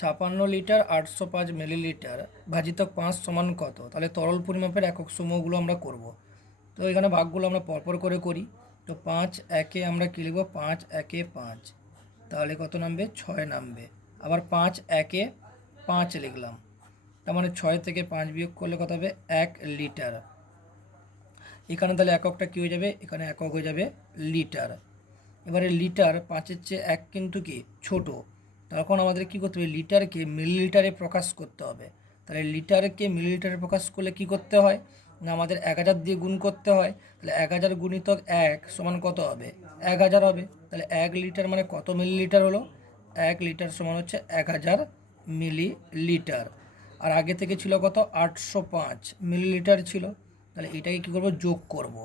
56 litre 805 millilitre ভাজিতক 5 সমান কত? তাহলে তরল পরিমাপের একক সমূহগুলো আমরা করব। তো এখানে ভাগগুলো আমরা পরপর করে করি। তো 5 একে আমরা কী লিখব? 5 একে 5, তাহলে কত নামবে? 6 নামবে। আবার 5 একে 5 লিখলাম, তার মানে 6 থেকে 5 বিয়োগ করলে কত হবে? 1 লিটার। এখানে তাহলে এককটা কী হয়ে যাবে? এখানে একক হয়ে যাবে লিটার। এবারে লিটার 5-এর চেয়ে 1 কিন্তু কি ছোট, তখন আমাদের কী করতে হবে? লিটারকে মিলিলিটারে প্রকাশ করতে হবে। তাহলে লিটারকে মিলিলিটারে প্রকাশ করলে কি করতে হয় না, আমাদের 1000 দিয়ে গুণ করতে হয়। তাহলে 1000 গুণিতক 1 সমান কত হবে? 1000 হবে। তাহলে 1 লিটার মানে কত মিলিলিটার হলো? 1 লিটার সমান হচ্ছে 1000 মিলিলিটার। আর আগে থেকে ছিল কত? 805 মিলিলিটার ছিল। তাহলে এটাকে কী করবো? যোগ করব।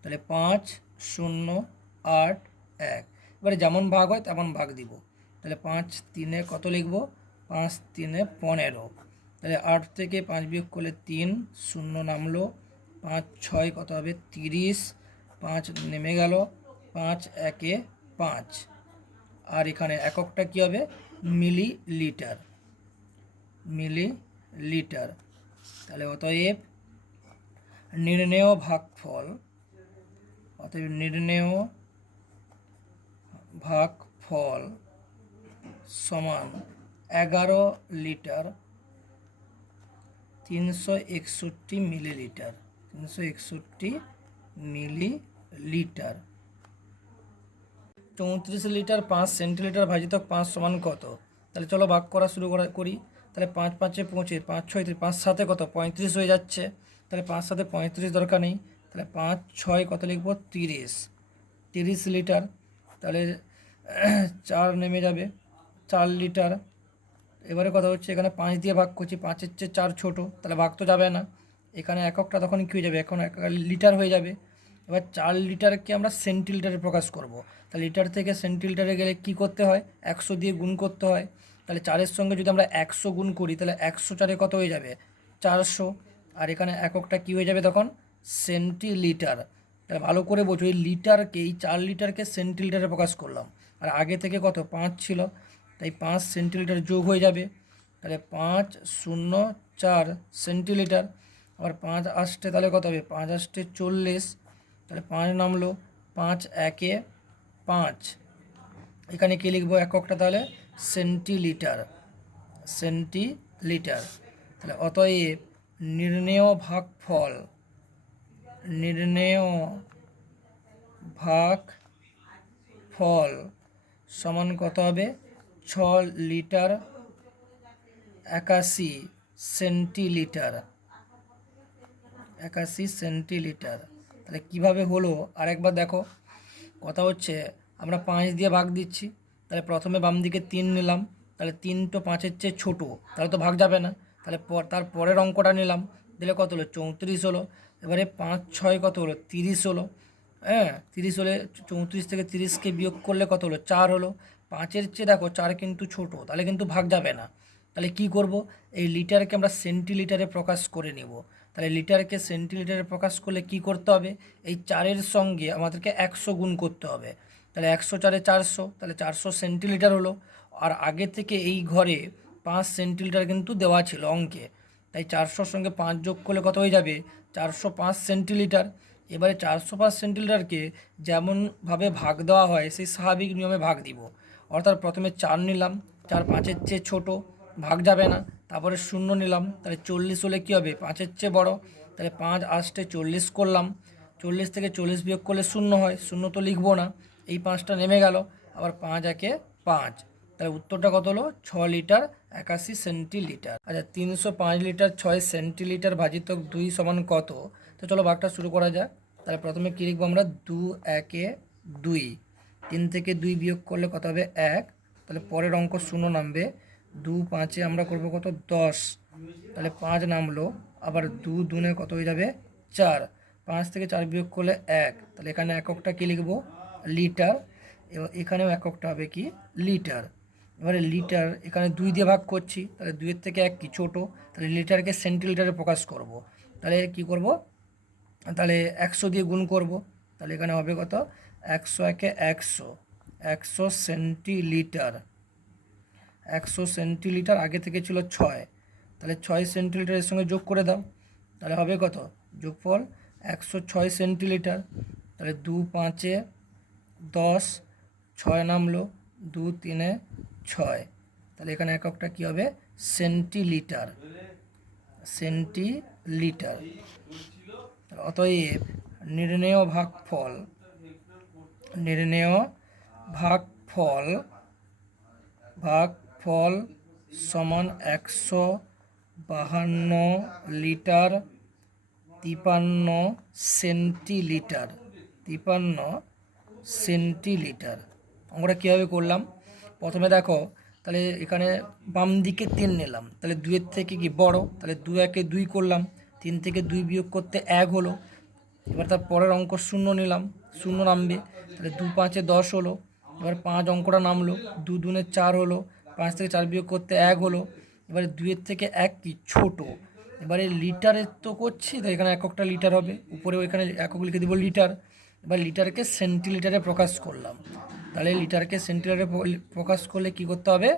তাহলে 5 0 8 1। এবারে যেমন ভাগ হয় তেমন ভাগ দিব। তাহলে 5 3 কত লিখব? 5 3 15। তাহলে 8 থেকে 5 বিয়োগ করলে 3, 0 নামলো। 5 6 কত হবে? 30, 5 নেমে গেল। 5 একে 5। আর এখানে এককটা কী হবে? মিলিলিটার। মিলিলিটার। তাহলে অতএব নির্ণেয় ভাগফল, অতএব নির্ণেয় ভাগফল সমান 11 litre 361 millilitre. 361 millilitre. 34 litre 5 centilitre ভাজিতক 5 সমান কত? তাহলে চলো ভাগ করা শুরু করি। তাহলে 5 5 25, 5 6 5 7 কত? 35 হয়ে যাচ্ছে। তাহলে 5 7 35 দরকার নেই। তাহলে 5 6 কত লিখব? 30। 30 লিটার। তাহলে 4 নেমে যাবে, 4 লিটার। এবারে কথা হচ্ছে এখানে 5 দিয়ে ভাগ করছি, 5-এর চেয়ে 4 ছোটো, তাহলে ভাগ তো যাবে না। এখানে এককটা তখন কী হয়ে যাবে? এখন লিটার হয়ে যাবে। এবার 4 লিটারকে আমরা সেন্টিলিটারে প্রকাশ করব। তাহলে লিটার থেকে সেন্টিলিটারে গেলে কি করতে হয়? 100 দিয়ে গুণ করতে হয়। তাহলে 4-এর সঙ্গে যদি আমরা 100 গুণ করি, তাহলে 100 4-এ কত হয়ে যাবে? 400। আর এখানে এককটা কী হয়ে যাবে তখন? সেন্টিলিটার। তাহলে ভালো করে বোঝো, এই লিটারকে, এই 4 লিটারকে সেন্টিলিটারে প্রকাশ করলাম। আর আগে থেকে কত? 5 ছিল, তাই 5 সেন্টিলিটার যোগ হয়ে যাবে। তাহলে 5 0 4 সেন্টিলিটার। আবার 5 আসতে তাহলে কত হবে? 5 আসতে 40। তাহলে 5 নামলো। 5 একে 5। এখানে কী লিখবো এককটা? তাহলে সেন্টিলিটার। সেন্টিলিটার। তাহলে অতএব নির্ণেয় ভাগফল, নির্ণেয় ভাগফল সমান কত হবে? 6 লিটার 81 সেন্টিলিটার। 81 সেন্টিলিটার। তাহলে কীভাবে হলো আরেকবার দেখো। কথা হচ্ছে আমরা 5 দিয়ে ভাগ দিচ্ছি। তাহলে প্রথমে বাম দিকে 3 নিলাম, তাহলে 3 তো 5-এর চেয়ে ছোটো, তাহলে তো ভাগ যাবে না। তাহলে তার পরের অঙ্কটা নিলাম, দিলে কত হলো? 34 হলো। এবারে 5 6 কত হলো? 30 হলো। হ্যাঁ, 30 হলে 34 থেকে 30কে বিয়োগ করলে কত হলো? 4 হলো। 5-এর চেয়ে দেখো 4 কিন্তু ছোটো, তাহলে কিন্তু ভাগ যাবে না। তাহলে কি করব? এই লিটারকে আমরা সেন্টিলিটারে প্রকাশ করে নেব। তাহলে লিটারকে সেন্টিলিটারে প্রকাশ করলে কি করতে হবে? এই 4-এর সঙ্গে আমাদেরকে 100 গুণ করতে হবে। তাহলে 100 4-এ 400, তাহলে 400 সেন্টিলিটার হলো। আর আগে থেকে এই ঘরে 5 সেন্টিলিটার কিন্তু দেওয়া ছিল অঙ্কে, তাই 400-র সঙ্গে 5 যোগ করলে কত হয়ে যাবে? 405 সেন্টিলিটার। এবারে 405 সেন্টিলিটারকে যেমনভাবে ভাগ দেওয়া হয় সেই স্বাভাবিক নিয়মে ভাগ দিব। অর্থাৎ প্রথমে 4 নিলাম, 4 5-এর চেয়ে ছোটো, ভাগ যাবে না। তারপরে 0 নিলাম, তাহলে 40 হলে কী হবে? 5-এর চেয়ে বড়, তাহলে 5 আসতে 40 করলাম। 40 থেকে 40 বিয়োগ করলে 0 হয়, 0 তো লিখবো না, এই 5টা নেমে গেল। আবার 5 একে 5। তাহলে উত্তরটা কত হলো? 6 লিটার 81 সেন্টিলিটার। আচ্ছা, 305 লিটার 6 সেন্টিলিটার ভাজিতক 2 সমান কত? তো চলো ভাগটা শুরু করা যাক। তাহলে প্রথমে কী লিখবো আমরা? 2 একে 2। 3 থেকে 2 বিয়োগ করলে কত হবে? 1। তাহলে পরের অঙ্ক 0 নামবে। 2 5-এ আমরা করবো কত? 10। তাহলে 5 নামলো। আবার 2 2-এ কত হয়ে যাবে? 4। 5 থেকে 4 বিয়োগ করলে 1। তাহলে এখানে এককটা কী লিখবো? লিটার। এবার এখানেও এককটা হবে কি? লিটার। এবারে লিটার এখানে 2 দিয়ে ভাগ করছি, তাহলে 2-এর থেকে 1 কি ছোটো, তাহলে লিটারকে সেন্টিলিটারে প্রকাশ করব। তাহলে কি করব? তাহলে 100 দিয়ে গুণ করব। তাহলে এখানে হবে কত? 100 একে 100, 100 সেন্টিলিটার। 100 সেন্টিলিটার, আগে থেকে ছিল 6, তাহলে 6 সেন্টিলিটারের সঙ্গে যোগ করে দাও, তাহলে হবে কত? যোগফল 106 সেন্টিলিটার। তাহলে 2 5 10, 6 নামলো, 2 3 6, তাহলে এখানে এককটা কী হবে? সেন্টিলিটার। সেন্টিলিটার। অতএব নির্ণেয় ভাগফল, নির্ণেয় ভাগফল সমান 152 লিটার 53 সেন্টিলিটার। 53 সেন্টিলিটার। অঙ্কটা কীভাবে করলাম? প্রথমে দেখো, তাহলে এখানে বাম দিকে 3 নিলাম, তাহলে 2-এর থেকে কি বড়, তাহলে 2 একে 2 করলাম, 3 থেকে 2 বিয়োগ করতে 1 হলো। এবার তার পরের অঙ্ক 0 নিলাম, 0 নামবে, তাহলে 2 5 10 হলো। এবার 5 অঙ্কটা নামলো, 2 2 4 হলো, 5 থেকে 4 বিয়োগ করতে 1 হলো। এবারে 2-এর থেকে 1 কি ছোট, এবারে লিটারের তো করছি, তো এখানে এককটা লিটার হবে, উপরেও এখানে একক লিখে দিব লিটার। এবার লিটারকে সেন্টিলিটারে প্রকাশ করলাম, তাহলে লিটারকে সেন্টিলিটারে প্রকাশ করলে কি করতে হবে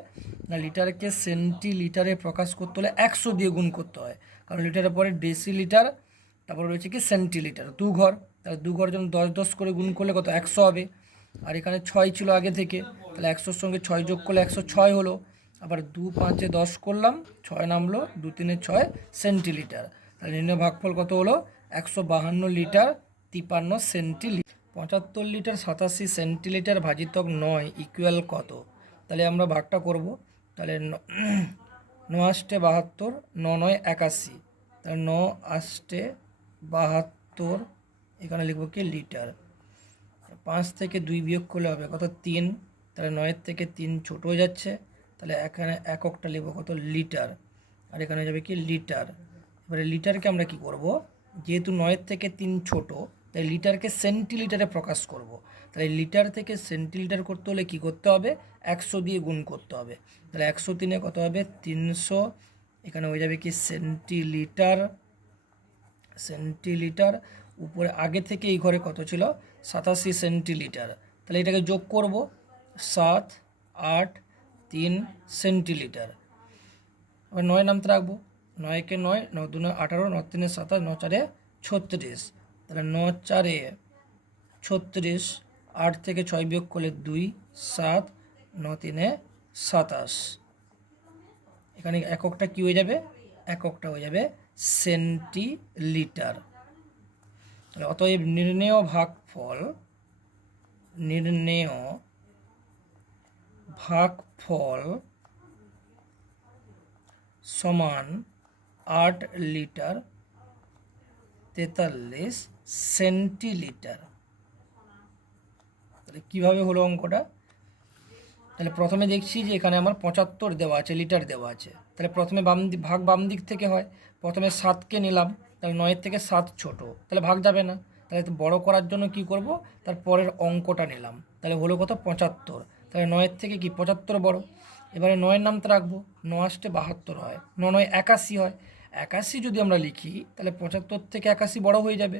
না, লিটারকে সেন্টিলিটারে প্রকাশ করতে হলে 100 দিয়ে গুণ করতে হয়, কারণ লিটারের পরে ডেসিলিটার, তারপর রয়েছে কি সেন্টিলিটার, 2 ঘর, তাহলে 2 ঘর জন্য 10 10 করে গুণ করলে কত? 100 হবে। আর এখানে 6 ছিল আগে থেকে, তাহলে 100-র সঙ্গে 6 যোগ করলে 106 হলো। আবার 2 5 10 করলাম, 6 নামলো, 2 3 6 সেন্টিলিটার। তাহলে নির্ণয় ভাগফল কত হলো? 152 লিটার 53 সেন্টিলিটার। 75 লিটার 87 সেন্টিলিটার ভাজিতক 9 ইকুয়াল কত? তাহলে আমরা ভাগটা করব, তাহলে 9 আষ্টে 72, 9 9 81, তাহলে 9 আষ্টে 72, এখানে লিখব কি লিটার। 5 থেকে 2 বিয়োগ করলে হবে কত? 3, তাহলে 9-এর থেকে 3 ছোট হয়ে যাচ্ছে, তাহলে এখানে এককটা লিখব কত? লিটার। আর এখানে যাবে কি লিটার। এবারে লিটারকে আমরা কি করব, যেহেতু 9-এর থেকে 3 ছোট, তাই লিটারকে সেন্টিলিটারে প্রকাশ করব। তাহলে লিটার থেকে সেন্টিলিটার করতে হলে কি করতে হবে? 100 দিয়ে গুণ করতে হবে। তাহলে 100 3-এ কত হবে? 300, এখানে হয়ে যাবে কি সেন্টিলিটার। সেন্টিলিটার উপরে আগে থেকে এই ঘরে কত ছিল? 87 সেন্টিলিটার। তাহলে এটাকে যোগ করব, 7 8 3 সেন্টিলিটার। এবার 9 নামতে রাখবো, 9 কে 9, 9 2 18, 9 3 27, 9 4 36, তাহলে 9 4 36, 8 থেকে 6 বিয়োগ করলে 2 7, 9 3 27, এখানে এককটা কি হয়ে যাবে? এককটা হয়ে যাবে সেন্টিলিটার। তাহলে অতএব নির্ণেয় ভাগফল সমান 8 লিটার 43 সেন্টিলিটার। তাহলে কীভাবে হলো অঙ্কটা? তাহলে প্রথমে দেখছি যে এখানে আমার 75 দেওয়া আছে, লিটার দেওয়া আছে, তাহলে প্রথমে বাম দিক থেকে হয়, প্রথমে 7কে নিলাম, তাহলে 9-এর থেকে 7 ছোট, তাহলে ভাগ যাবে না, তাহলে বড় করার জন্য কি করব, তার পরের অঙ্কটা নিলাম, তাহলে হলো কত? 75, তাহলে 9-এর থেকে কি 75 বড়। এবারে 9-এর নামটা রাখবো, 9 আষ্টে 72 হয়, 9 9 81 হয়, 81 যদি আমরা লিখি তাহলে 75 থেকে 81 বড় হয়ে যাবে,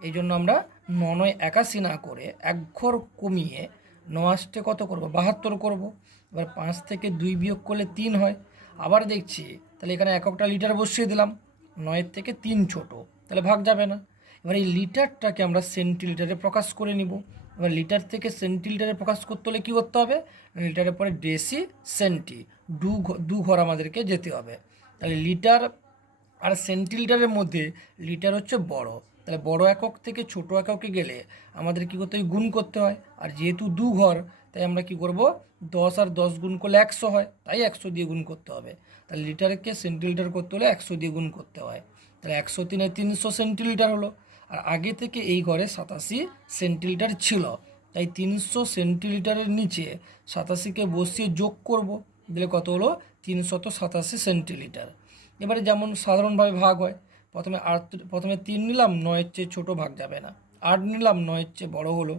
এই জন্য আমরা 9 9 81 না করে এক ঘর কমিয়ে 9 আষ্টে কত করব? 72 করব। এবার 5 থেকে 2 বিয়োগ করলে 3 হয়, আবার দেখছি, তাহলে এখানে এককটা লিটার বসিয়ে দিলাম, 9-এর থেকে 3 ছোট, তাহলে ভাগ যাবে না। এবার এই লিটারটাকে আমরা সেন্টিলিটারে প্রকাশ করে নিব। এবার লিটার থেকে সেন্টিলিটারে প্রকাশ করতে হলে কী করতে হবে? লিটারের পরে ডেসি সেন্টি, দু ঘর আমাদেরকে যেতে হবে। তাহলে লিটার আর সেন্টিলিটারের মধ্যে লিটার হচ্ছে বড়, তাহলে বড় একক থেকে ছোট এককে গেলে আমাদের কী করতে হয়? গুণ করতে হয়। আর যেহেতু 2 ঘর, তাই আমরা কি করব? 10 আর 10 গুণ করলে 100 হয়, তাই 100 দিয়ে গুণ করতে হবে। তাহলে লিটারকে সেন্টিলিটার করতে হলে 100 দিয়ে গুণ করতে হয়, তাহলে 100 3 300 সেন্টিলিটার হলো। আর আগে থেকে এই ঘরে 87 সেন্টিলিটার ছিল, তাই 300 সেন্টিলিটারের নিচে 87কে বসিয়ে যোগ করব, দিলে কত হলো? 387 সেন্টিলিটার। এবারে যেমন সাধারণভাবে ভাগ হয়, প্রথমে 3 নিলাম, 9-এর চেয়ে ছোটো, ভাগ যাবে না, 8 নিলাম, 9-এর চেয়ে বড়ো হলো,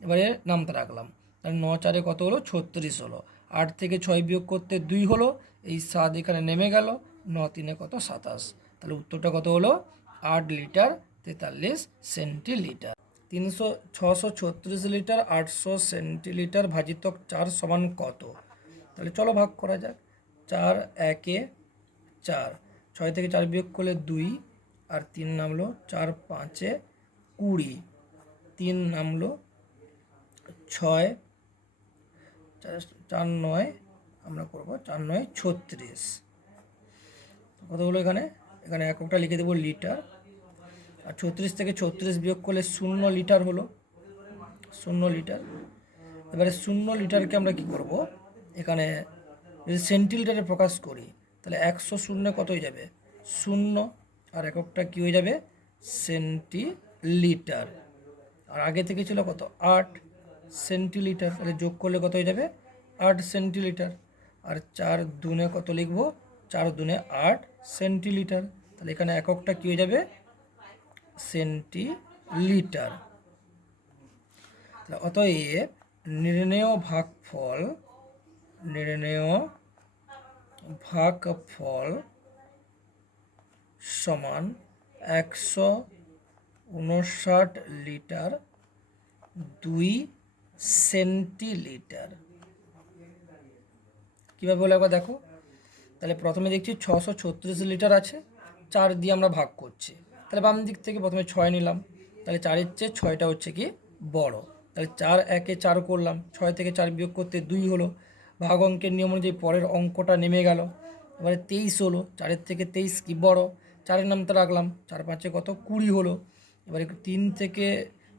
এবারে নামতে রাখলাম, তাহলে 9 4 কত হলো? 36 হলো, 8 থেকে 6 বিয়োগ করতে 2 হলো, এই 7 এখানে নেমে গেল, 9 3 কত? 27, তাহলে উত্তরটা কত হলো? 8 লিটার 43 সেন্টিলিটার। 636 লিটার 800 সেন্টিলিটার ভাজিতক 4 সমান কত? তাহলে চলো ভাগ করা যাক। 4 একে 4, 6 থেকে 4 বিয়োগ করলে 2 আর 3 নামলো 4 5 20, 3 নামলো 6, 4 9 আমরা করব 4 9 36। কত হলো এখানে? এখানে এককটা লিখে দেবো লিটার। আর 36 থেকে 36 বিয়োগ করলে 0 লিটার হলো, 0 লিটার। এবারে 0 লিটারকে আমরা কি করব, এখানে যদি সেন্টিলিটারে প্রকাশ করি তাহলে 100 শূন্য কত হয়ে যাবে? 0। আর এককটা কি হয়ে যাবে? সেন্টিলিটার। আর আগে থেকে ছিল কত? 8 সেন্টিলিটার। তাহলে যোগ করলে কত হয়ে যাবে? 8 সেন্টিলিটার। আর 4 দুনে কত লিখব? 4 দুনে 8 সেন্টিলিটার। তাহলে এখানে এককটা কি হয়ে যাবে? সেন্টিলিটার। অতএব নির্ণেয় ভাগফল সমান 159 লিটার 2 সেন্টিলিটার। কীভাবে বলে একবার দেখো। তাহলে প্রথমে দেখছি 636 লিটার আছে, 4 দিয়ে আমরা ভাগ করছি। তাহলে বাম দিক থেকে প্রথমে 6 নিলাম, তাহলে 4-এর চেয়ে 6টা হচ্ছে কি বড়। তাহলে 4 একে 4 করলাম, 6 থেকে 4 বিয়োগ করতে 2 হলো। ভাগ অঙ্কের নিয়ম অনুযায়ী পরের অঙ্কটা নেমে গেল। এবারে 23 হলো, 4-এর থেকে 23 কি বড়, 4-এর নামটা রাখলাম, 4 5 কত 20 হলো। এবারে 3 থেকে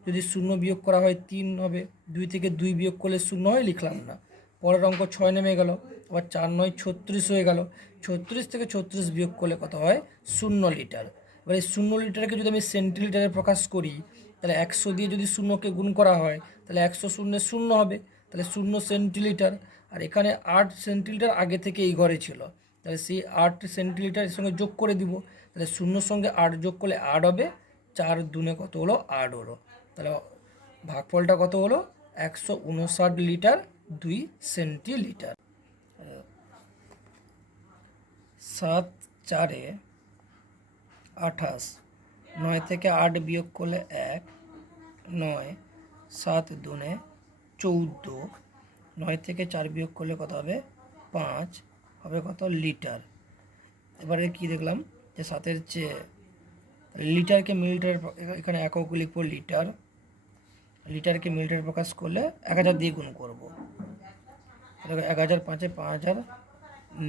যদি 0 বিয়োগ করা হয় 3 হবে, 2 থেকে 2 বিয়োগ করলে 0 হয়, লিখলাম না। পরের অঙ্ক 6 নেমে গেল। আবার 4 9 36 হয়ে গেল। 36 থেকে 36 বিয়োগ করলে কত হয়? 0 লিটার। এবার এই 0 লিটারকে যদি আমি সেন্টিলিটারে প্রকাশ করি তাহলে 100 দিয়ে যদি 0কে গুণ করা হয় তাহলে 100 শূন্যে 0 হবে, তাহলে 0 সেন্টিলিটার। আর এখানে 8 সেন্টিলিটার আগে থেকে এই ঘরে ছিল, তাহলে সেই 8 সেন্টিলিটারের সঙ্গে যোগ করে দিব। তাহলে 0 সঙ্গে 8 যোগ করলে 8 হবে, 4 দুনে কত হলো? 8 হলো। তাহলে ভাগফলটা কত হলো? 159 লিটার 2 সেন্টিলিটার। 7 4 28, 9 থেকে 8 বিয়োগ করলে 1, 9, 7 দুনে 14, 9 থেকে 4 বিয়োগ করলে কত হবে? 5 হবে কত? লিটার। এবারে কি দেখলাম যে 7-এর চেয়ে লিটারকে মিলিটার, এখানে একক লিখব লিটার। লিটারকে মিলিটার প্রকাশ করলে 1000 দিয়ে গুণ করব। 1000 5-এ 5000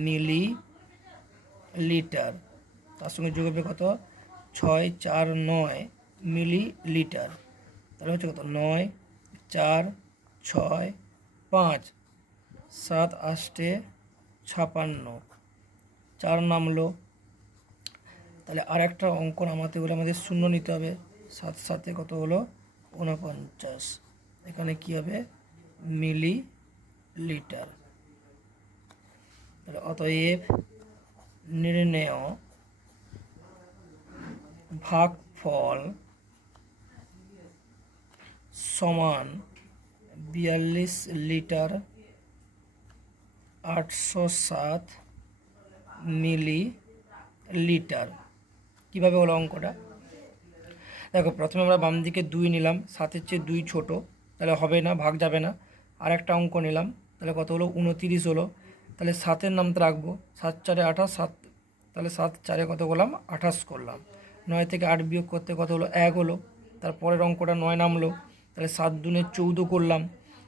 মিলি লিটার। তার সঙ্গে যোগ হবে কত? 6 4 9 মিলি লিটার। তাহলে হচ্ছে কত? 9 4 6 5 7 8 56, 4 নামলো। তাহলে আর একটা অঙ্ক নামাতে গেলে আমাদের 0 নিতে হবে। 7 7 কত হলো? 49। এখানে কি হবে? মিলি লিটার। তাহলে অতএব নির্ণেয় ভাগফল সমান 42 লিটার 807 মিলি লিটার। কীভাবে হলো অঙ্কটা? দেখো, প্রথমে আমরা বাম দিকে 2 নিলাম, 7-এর চেয়ে 2 ছোট, তাহলে হবে না, ভাগ যাবে না। আর একটা অঙ্ক নিলাম, তাহলে কত হলো? 29 হলো। তাহলে 7-এর নামটা রাখবো, 7 4 28, 7, তাহলে 7 4 কত করলাম? 28 করলাম। 9 থেকে 8 বিয়োগ করতে কত হলো? 1 হলো। তারপরের অঙ্কটা 9 নামলো, তাহলে 7 দুনে 14 করলাম।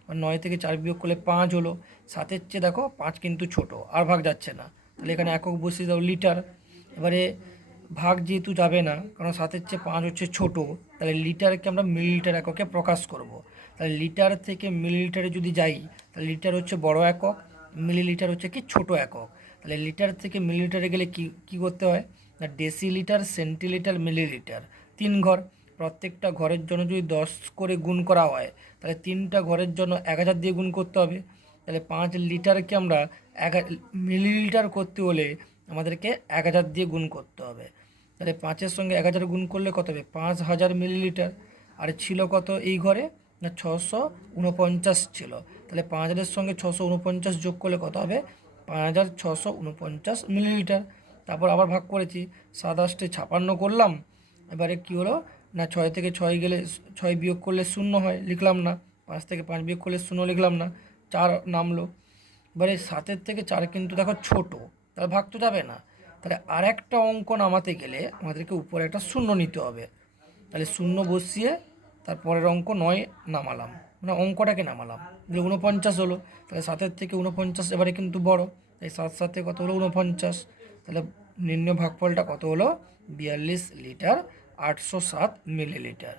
আর 9 থেকে 4 বিয়োগ করলে 5 হলো। 7-এর চেয়ে দেখো 5 কিন্তু ছোট, আর ভাগ যাচ্ছে না, তাহলে এখানে একক বসিয়ে দাও লিটার। এবারে ভাগ যেহেতু যাবে না, কারণ 7-এর চেয়ে 5 হচ্ছে ছোট, তাহলে লিটারকে আমরা মিলিলিটার এককে প্রকাশ করব। তাহলে লিটার থেকে মিলিলিটারে যদি যাই তাহলে লিটার হচ্ছে বড় একক, মিলিলিটার হচ্ছে কি ছোট একক। তাহলে লিটার থেকে মিলিলিটারে গেলে কি করতে হয় না? ডেসিলিটার সেন্টিলিটার মিলিলিটার 3 ঘর, প্রত্যেকটা ঘরের জন্য যদি 10 করে গুণ করা হয় তাহলে 3টা ঘরের জন্য 1000 দিয়ে গুণ করতে হবে। তাহলে 5 লিটারকে আমরা মিলিলিটার করতে হলে আমাদেরকে 1000 দিয়ে গুণ করতে হবে। তাহলে 5-এর সঙ্গে 1000 গুণ করলে কত হবে? 5000 মিলিলিটার। আর ছিল কত এই ঘরে? না 649 ছিল। তাহলে 5000-এর সঙ্গে 649 যোগ করলে কত হবে? 5649 মিলিলিটার। তারপর আবার ভাগ করেছি, 7 8 56 করলাম। এবারে কি হলো না 6 থেকে 6 গেলে 6 বিয়োগ করলে 0 হয়, লিখলাম না। 5 থেকে 5 বিয়োগ করলে 0 লিখলাম না। 4 নামলো। এবারে 7-এর থেকে 4 কিন্তু দেখো ছোট, তাহলে ভাগ তো যাবে না। তাহলে আর একটা অঙ্ক নামাতে গেলে আমাদেরকে উপরে একটা শূন্য নিতে হবে। তাহলে শূন্য বসিয়ে তারপরের অঙ্ক 9 নামালাম, মানে অঙ্কটাকে নামালাম, দিলে 49 হলো। তাহলে 7-এর থেকে 49 এবারে কিন্তু বড়, তাই 7 কত হলো 49। তাহলে নির্ণয় ভাগফলটা কত হলো 42 লিটার 807 মিলিলিটার।